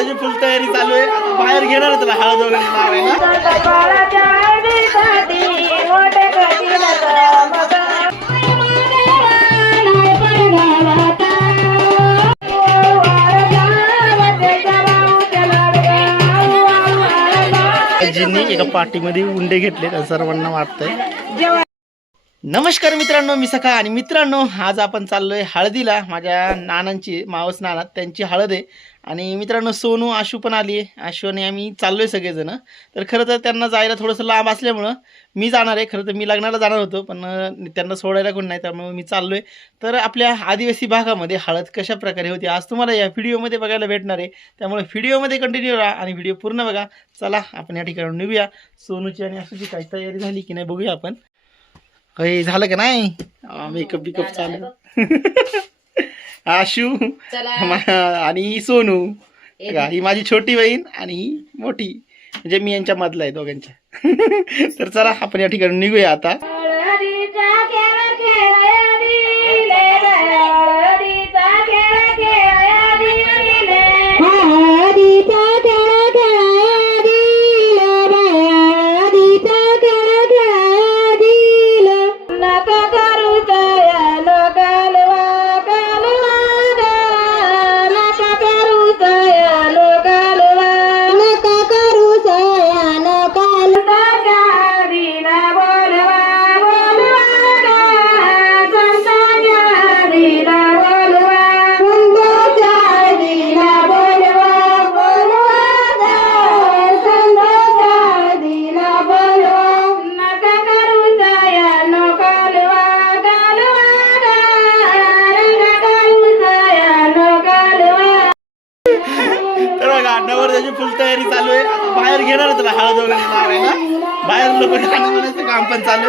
त्याची फुल तयारी चालू आहे. आता बाहेर घेणार तुला हळद वगैरे लावायला. एका पार्टीमध्ये उंडे घेतले सर्वांना वाटतंय. नमस्कार मित्रांनो मी सखा आणि मित्रांनो आज आपण चाललोय हळदीला. माझ्या नानांची मावस नाना त्यांची हळद आहे. आणि मित्रांनो सोनू आशू पण आली आहे. आशू आणि आम्ही चाललोय सगळेजण. तर खरं तर त्यांना जायला थोडंसं लांब असल्यामुळं मी जाणार आहे. खरं तर मी लग्नाला जाणार होतो पण त्यांना सोडायला कोण नाही त्यामुळे मी चाललोय. तर आपल्या आदिवासी भागामध्ये हळद कशा प्रकारे होती आज तुम्हाला या व्हिडिओमध्ये बघायला भेटणार आहे. त्यामुळे व्हिडिओमध्ये कंटिन्यू राहा आणि व्हिडिओ पूर्ण बघा. चला आपण या ठिकाणी निघूया. सोनूची आणि आशूची काही तयारी झाली की नाही बघूया आपण. काही झालं का नाही? मेकअप बिकअप चालू. आशू आणि सोनू. ही माझी छोटी बहीण आणि ही मोठी. म्हणजे मी यांच्या मधला आहे दोघांच्या. तर चला आपण या ठिकाणी निघूया आता. घेणार तुला? हळद वगैरे लावायला बाहेर लोक गाणं म्हणायचं काम पण चालू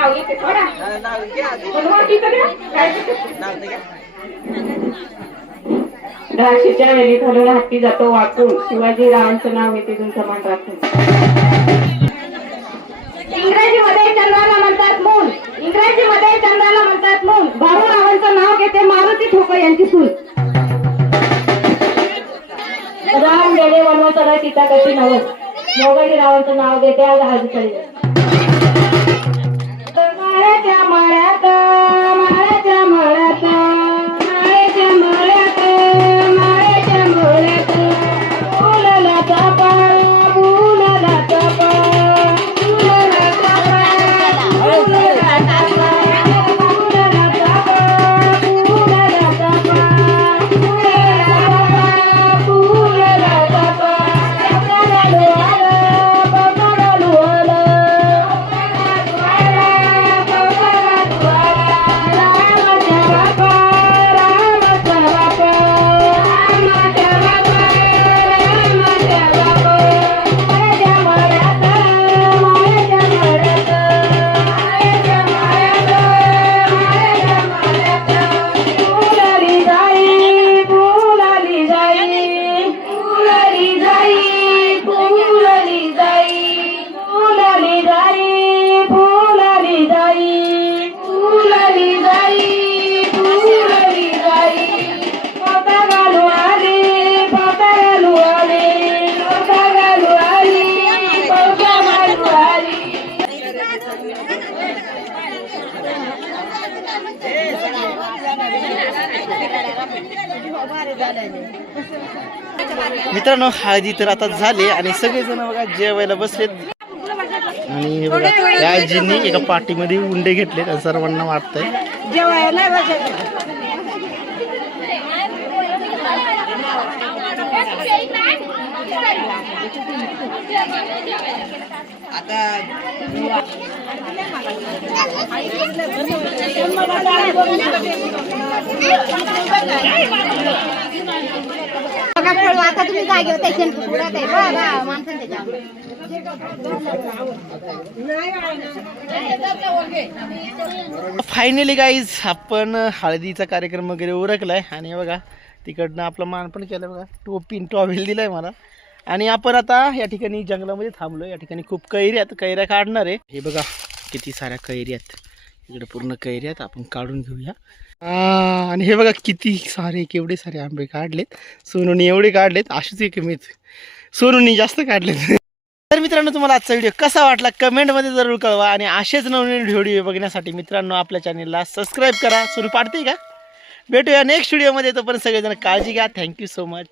नाव घेते थोडा. द्राक्षीच्या वेली खालून हत्ती जातो वाकून शिवाजी रावांचं नाव येते तुमचं मान राखून इंग्रजीमध्ये चंद्राला म्हणतात मूल. इंग्रजीमध्ये चंद्राला म्हणतात मूल. भाऊ रावांचं नाव घेते मारुती ठोकर यांची सून. राम गेले वनवासाला सीता कशी नवस मोगली रावांचं नाव घेते आज हळदी मित्रांनो हळदी तर आता झाले आणि सगळेजण बघा जेवायला बसलेत. आणि हे बघा या आजींनी एका पार्टीमध्ये उंडे घेतले सर्वांना वाटतंय. आता तुम्ही जागे होते माणसं फायनली गाईज आपण हळदीचा कार्यक्रम वगैरे उरकलाय. आणि बघा तिकडनं आपलं मान पण केलं बघा. टोपीन टॉवेल दिलाय मला. आणि आपण आता या ठिकाणी जंगलामध्ये थांबलो या ठिकाणी खूप कैरी आहेत. कैऱ्या काढणार आहे. हे बघा किती साऱ्या कैरी आहेत. इकडे पूर्ण कैरी आहेत. आपण काढून घेऊया. आणि हे बघा किती सारे केवढे सारे आंबे काढलेत. सोनूनी एवढे काढलेत. अशीच एक मी सोनूनी जास्त काढलेत. तर मित्रांनो तुम्हाला आजचा व्हिडिओ कसा वाटला कमेंटमध्ये जरूर कळवा. आणि असेच नवीन व्हिडिओ बघण्यासाठी मित्रांनो आपल्या चॅनेलला सबस्क्राईब करा. सुरू पाडते का? भेटूया नेक्स्ट व्हिडिओमध्ये. तोपर्यंत सगळेजण काळजी घ्या. Thank you so much